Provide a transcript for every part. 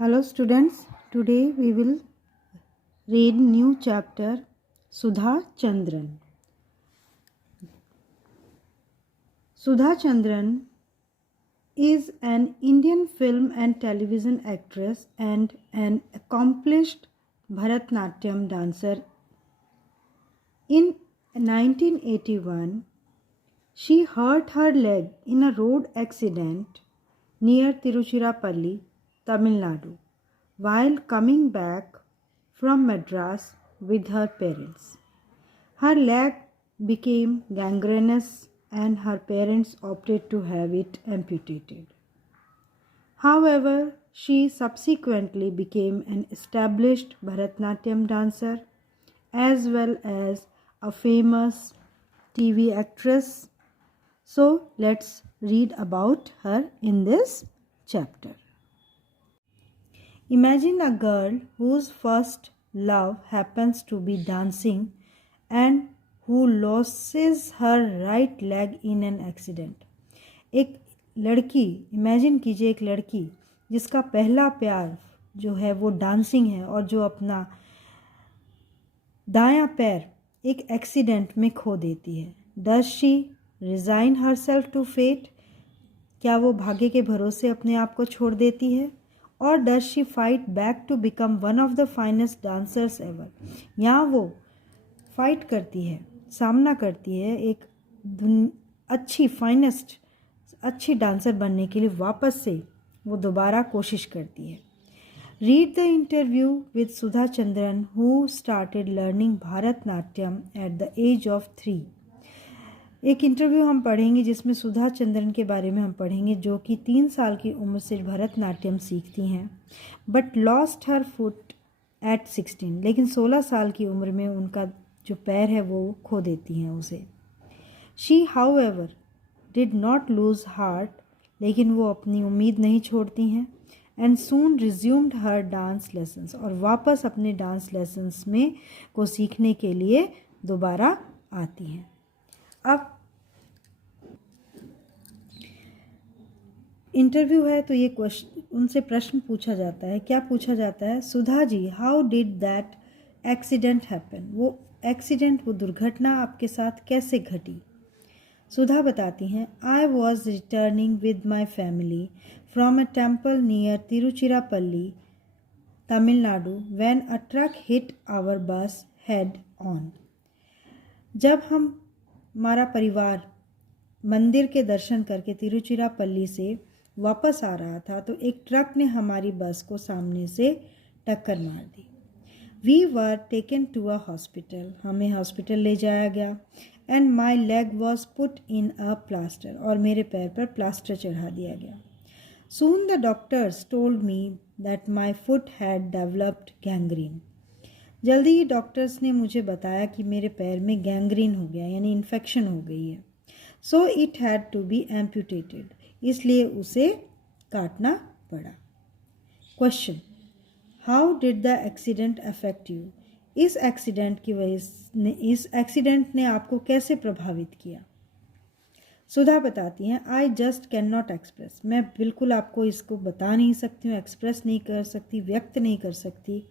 Hello students, today we will read new chapter Sudha Chandran. Sudha Chandran is an Indian film and television actress and an accomplished Bharatnatyam dancer. In 1981, she hurt her leg in a road accident near Tiruchirappalli, Tamil Nadu, while coming back from Madras with her parents. Her leg became gangrenous and her parents opted to have it amputated. However, she subsequently became an established Bharatnatyam dancer as well as a famous TV actress. So, let's read about her in this chapter. Imagine a girl whose first love happens to be dancing and who loses her right leg in an accident. एक लड़की, imagine कीजिए एक लड़की जिसका पहला प्यार जो है वो डांसिंग है और जो अपना दायां पैर एक एक्सीडेंट में खो देती है. Does she resign herself to fate? क्या वो भाग्य के भरोसे अपने आप को छोड़ देती है? और does she fight back to become one of the finest dancers ever? यहाँ वो फाइट करती है, सामना करती है एक अच्छी डांसर बनने के लिए वापस से वो दोबारा कोशिश करती है. Read the interview with Sudha Chandran who started learning Bharatanatyam at the age of 3. एक इंटरव्यू हम पढ़ेंगे जिसमें सुधा चंद्रन के बारे में हम पढ़ेंगे जो कि 3 साल की उम्र से भरतनाट्यम सीखती हैं but lost her foot at 16. लेकिन 16 साल की उम्र में उनका जो पैर है वो खो देती हैं उसे. She however did not lose heart, लेकिन वो अपनी उम्मीद नहीं छोड़ती हैं. And soon resumed her dance lessons, और वापस अपने डांस लेसन्स में को सीखने के लिए दोबारा आती हैं. अब इंटरव्यू है तो ये उनसे प्रश्न पूछा जाता है. क्या पूछा जाता है? Sudha ji, how did that accident happen? वो एक्सीडेंट, वो दुर्घटना आपके साथ कैसे घटी? सुधा बताती हैं, I was returning with my family from a temple near Tiruchirappalli, Tamil Nadu, when a truck hit our bus head on. जब हमारा परिवार मंदिर के दर्शन करके तिरुचिरापल्ली से वापस आ रहा था तो एक ट्रक ने हमारी बस को सामने से टक्कर मार दी. We were taken to a hospital, हमें हॉस्पिटल ले जाया गया. And my leg was put in a plaster, और मेरे पैर पर प्लास्टर चढ़ा दिया गया. Soon the doctors told me that my foot had developed gangrene. जल्दी ही डॉक्टर्स ने मुझे बताया कि मेरे पैर में गैंग्रीन हो गया, यानी इन्फेक्शन हो गई है. So it had to be amputated, इसलिए उसे काटना पड़ा. Question, how did the accident affect you? इस एक्सीडेंट ने आपको कैसे प्रभावित किया? सुधा बताती हैं, I just can not express. मैं बिल्कुल आपको इसको बता नहीं सकती हूँ, एक्सप्रेस नहीं कर सकती, व्यक्त नहीं कर सकती.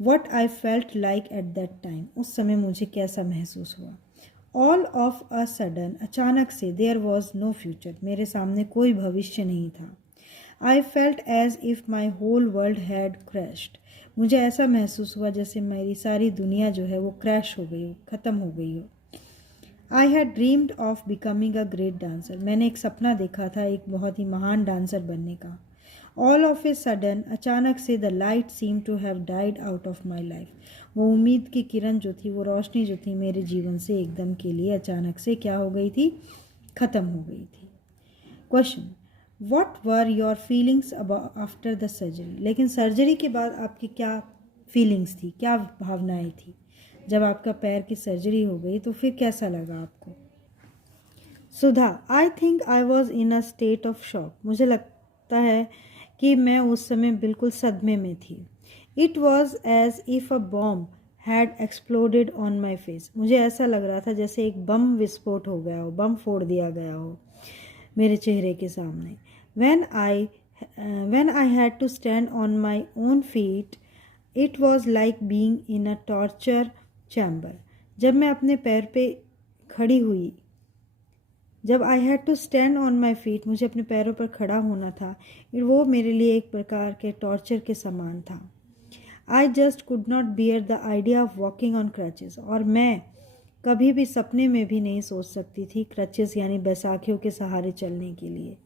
What I felt like at that time, उस समय मुझे कैसा महसूस हुआ. ऑल ऑफ अ सडन, अचानक से, देयर वॉज नो फ्यूचर, मेरे सामने कोई भविष्य नहीं था. I felt as if my whole world had crashed, मुझे ऐसा महसूस हुआ जैसे मेरी सारी दुनिया जो है वो क्रैश हो गई हो, ख़त्म हो गई हो. I had dreamed of becoming a great dancer, मैंने एक सपना देखा था एक बहुत ही महान डांसर बनने का. ऑल ऑफ ए सडन, अचानक से, the light seem to have died out of my life, वो उम्मीद की किरण जो थी, वो रोशनी जो थी मेरे जीवन से एकदम के लिए अचानक से क्या हो गई थी? ख़त्म हो गई थी. Question, what were your feelings after the surgery? लेकिन सर्जरी के बाद आपकी क्या फीलिंग्स थी, क्या भावनाएं थी? जब आपका पैर की सर्जरी हो गई तो फिर कैसा लगा आपको? Sudha, I think I was in a state of shock, मुझे लगता है कि मैं उस समय बिल्कुल सदमे में थी. It was as if a bomb had exploded on my face, मुझे ऐसा लग रहा था जैसे एक बम विस्फोट हो गया हो, बम फोड़ दिया गया हो मेरे चेहरे के सामने. When I When I had to stand on my own feet, it was like being in a torture chamber. जब मैं अपने पैर पे खड़ी हुई, जब I had to stand on my feet, मुझे अपने पैरों पर खड़ा होना था, वो मेरे लिए एक प्रकार के टॉर्चर के समान था. I just could not bear the idea of walking on crutches. और मैं कभी भी सपने में भी नहीं सोच सकती थी क्रचेस यानी बैसाखियों के सहारे चलने के लिए.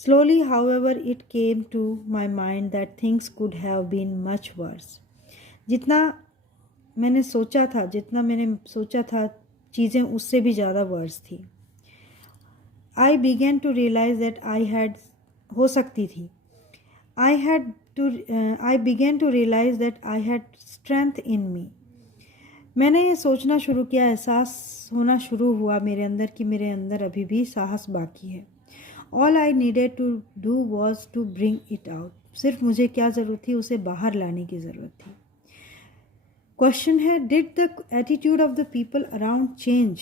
Slowly however it came to my mind that things could have been much worse. जितना मैंने सोचा था चीज़ें उससे भी ज़्यादा वर्स थी. I began to realize that I had हो सकती थी. I began to realize that I had strength in me. मैंने ये सोचना शुरू किया, एहसास होना शुरू हुआ मेरे अंदर कि मेरे अंदर अभी भी साहस बाकी है. All I needed to do was to bring it out. सिर्फ मुझे क्या ज़रूरत थी, उसे बाहर लाने की ज़रूरत थी. क्वेश्चन है, did the attitude of the people around change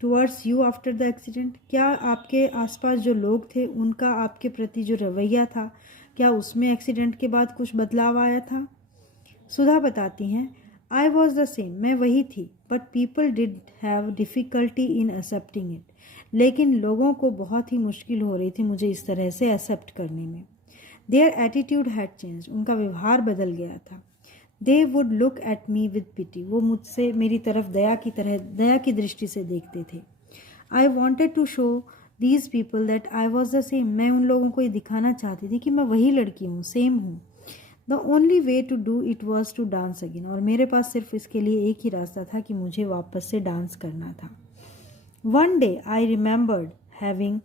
towards you after the accident. क्या आपके आसपास जो लोग थे उनका आपके प्रति जो रवैया था, क्या उसमें एक्सीडेंट के बाद कुछ बदलाव आया था. सुधा बताती हैं, आई वॉज द सेम, मैं वही थी, but people did have difficulty in accepting it. लेकिन लोगों को बहुत ही मुश्किल हो रही थी मुझे इस तरह से एक्सेप्ट करने में. देयर एटीट्यूड हैड चेंज, उनका व्यवहार बदल गया था. They would look at me with pity, वो मुझसे मेरी तरफ दया की दृष्टि से देखते थे. I wanted to show these people that I was the same, मैं उन लोगों को ये दिखाना चाहती थी कि मैं वही लड़की हूँ, सेम हूँ. The only way to do it was to dance again, और मेरे पास सिर्फ इसके लिए एक ही रास्ता था कि मुझे वापस से डांस करना था. One day I remembered having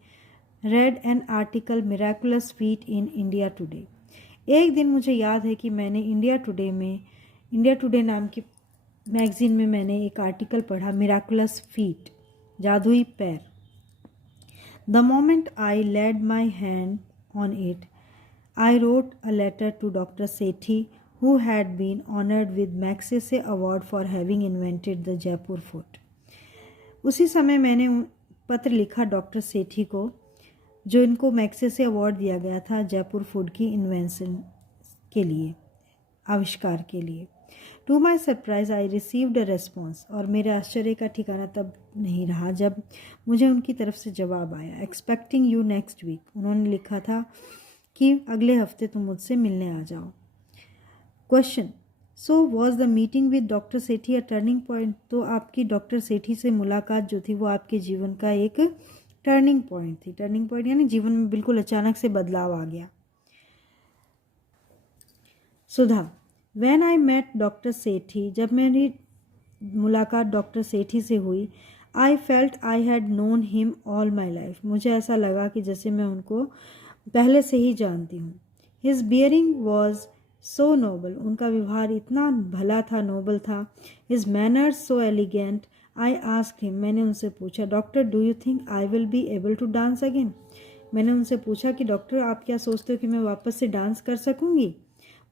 red an article miraculous feet in India today. एक दिन मुझे याद है कि मैंने इंडिया टुडे नाम की मैगज़ीन में मैंने एक आर्टिकल पढ़ा, मिराकुलस फीट, जादुई पैर. The moment I laid my hand on it, I wrote a letter to doctor Sethi who had been honoured with Magsaysay award for having invented the Jaipur foot. उसी समय मैंने पत्र लिखा डॉक्टर सेठी को, जो इनको मैग्सेसे अवार्ड दिया गया था जयपुर फूड की इन्वेंशन के लिए, आविष्कार के लिए. To my surprise I received a response, और मेरे आश्चर्य का ठिकाना तब नहीं रहा जब मुझे उनकी तरफ से जवाब आया. एक्सपेक्टिंग यू नेक्स्ट वीक, उन्होंने लिखा था कि अगले हफ्ते तुम मुझसे मिलने आ जाओ. Question, so was the meeting with doctor Sethi a turning point. तो आपकी डॉक्टर सेठी से मुलाकात जो थी वो आपके जीवन का एक टर्निंग पॉइंट थी. टर्निंग पॉइंट यानी जीवन में बिल्कुल अचानक से बदलाव आ गया. सुधा, व्हेन आई मेट डॉक्टर सेठी, जब मेरी मुलाकात डॉक्टर सेठी से हुई, I felt I had known him all my life. मुझे ऐसा लगा कि जैसे मैं उनको पहले से ही जानती हूँ. His bearing was so noble, उनका व्यवहार इतना भला था, नोबल था. His manners so elegant. I asked him, मैंने उनसे पूछा, doctor do you think I will be able to dance again. मैंने उनसे पूछा कि डॉक्टर आप क्या सोचते हो कि मैं वापस से डांस कर सकूंगी.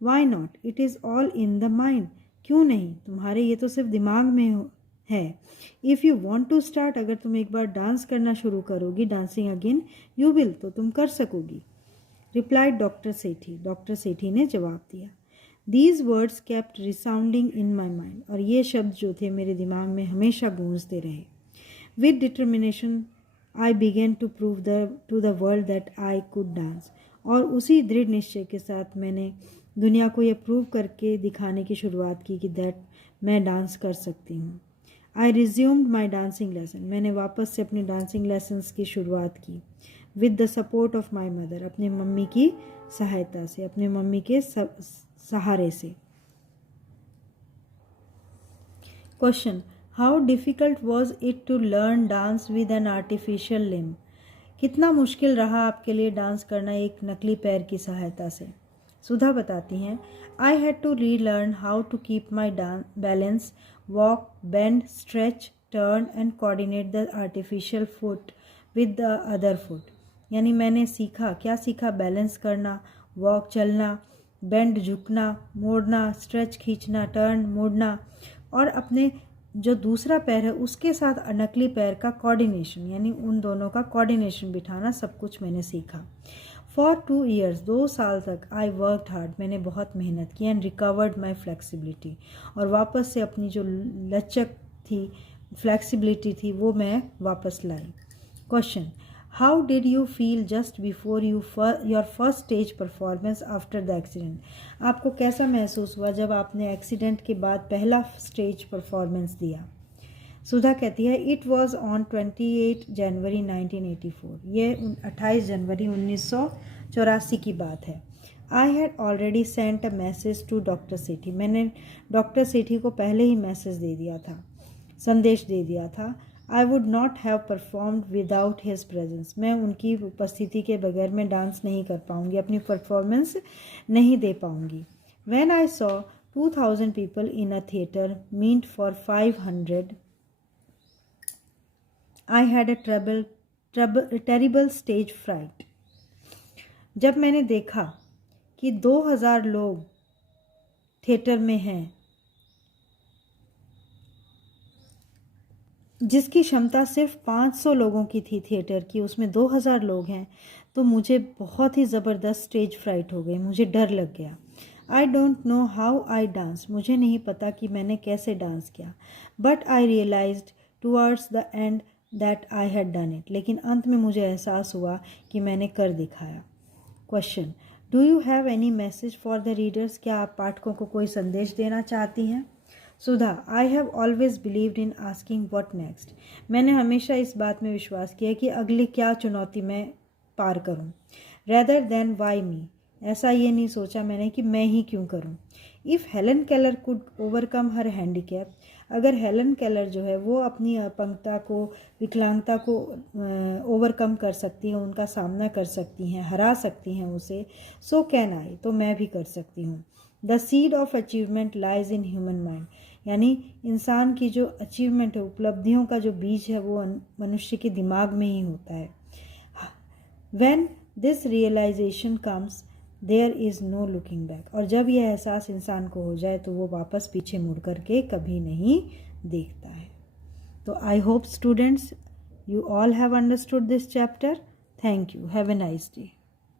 Why not, it is all in the mind. क्यों नहीं, तुम्हारे ये तो सिर्फ दिमाग में है. If you want to start, अगर तुम एक बार डांस करना शुरू करोगी, डांसिंग अगेन, यू विल, तो तुम कर सकोगी. रिप्लाइड डॉक्टर सेठी, डॉक्टर सेठी ने जवाब दिया. These words kept resounding in my mind, और ये शब्द जो थे मेरे दिमाग में हमेशा गूंजते रहे. With determination I began to prove to the world that I could dance, और उसी दृढ़ निश्चय के साथ मैंने दुनिया को ये प्रूव करके दिखाने की शुरुआत की कि दैट मैं डांस कर सकती हूँ. I resumed my dancing lesson, मैंने वापस से अपने डांसिंग लेसन्स की शुरुआत की. With the support of my mother, अपने मम्मी की सहायता से, अपने मम्मी के सहारे से. Question, how difficult was it to learn dance with an artificial limb. कितना मुश्किल रहा आपके लिए डांस करना एक नकली पैर की सहायता से. सुधा बताती हैं, I had to relearn how to keep my balance, walk, bend, stretch, turn and coordinate the artificial foot with the other foot. यानी मैंने सीखा, क्या सीखा, बैलेंस करना, वॉक चलना, बेंड झुकना, मोड़ना, स्ट्रेच खींचना, टर्न मोड़ना, और अपने जो दूसरा पैर है उसके साथ नकली पैर का कोऑर्डिनेशन, यानी उन दोनों का कोऑर्डिनेशन बिठाना, सब कुछ मैंने सीखा. फॉर 2 years 2 साल तक आई वर्कड हार्ड, मैंने बहुत मेहनत की, एंड रिकवर्ड माई फ्लेक्सिबिलिटी, और वापस से अपनी जो लचक थी, फ्लेक्सिबिलिटी थी, वो मैं वापस लाई। Question, how did you feel just before your first stage performance after the accident? आपको कैसा महसूस हुआ जब आपने एक्सीडेंट के बाद पहला स्टेज परफॉर्मेंस दिया? सुधा कहती है इट वॉज ऑन 28 जनवरी 1984, ये 28 जनवरी 1984 की बात है। I had already sent a message to doctor Sethi, मैंने डॉक्टर सेठी को पहले ही मैसेज दे दिया था, संदेश दे दिया था। I would not have performed without his presence, मैं उनकी उपस्थिति के बगैर मैं डांस नहीं कर पाऊँगी, अपनी परफॉर्मेंस नहीं दे पाऊँगी। When I saw 2000 people in a theatre meant for 500, I had a terrible stage fright. जब मैंने देखा कि 2000 लोग थिएटर में हैं, जिसकी क्षमता सिर्फ 500 लोगों की थी थिएटर की, उसमें 2000 लोग हैं, तो मुझे बहुत ही ज़बरदस्त स्टेज फ्राइट हो गई, मुझे डर लग गया। I don't know how I dance, मुझे नहीं पता कि मैंने कैसे डांस किया, but I realised towards the end that I had done it, लेकिन अंत में मुझे एहसास हुआ कि मैंने कर दिखाया। Question, do you have any message for the readers? क्या आप पाठकों को कोई संदेश देना चाहती हैं? Sudha, I have always believed in asking what next, मैंने हमेशा इस बात में विश्वास किया कि अगली क्या चुनौती मैं पार करूं, रेदर देन वाई मी, ऐसा ये नहीं सोचा मैंने कि मैं ही क्यों करूं। If Helen Keller could overcome her handicap, अगर हेलन केलर जो है वो अपनी अपंगता को, विकलांगता को ओवरकम कर सकती हैं, उनका सामना कर सकती हैं, हरा सकती हैं उसे, सो कैन आई, तो मैं भी कर सकती हूँ। The seed of achievement lies in human mind, यानी इंसान की जो अचीवमेंट है, उपलब्धियों का जो बीज है, वो मनुष्य के दिमाग में ही होता है। When this realisation comes there is no looking back, और जब यह एहसास इंसान को हो जाए तो वो वापस पीछे मुड़ कर के कभी नहीं देखता है। तो I hope students you all have understood this chapter. Thank you, have a nice day.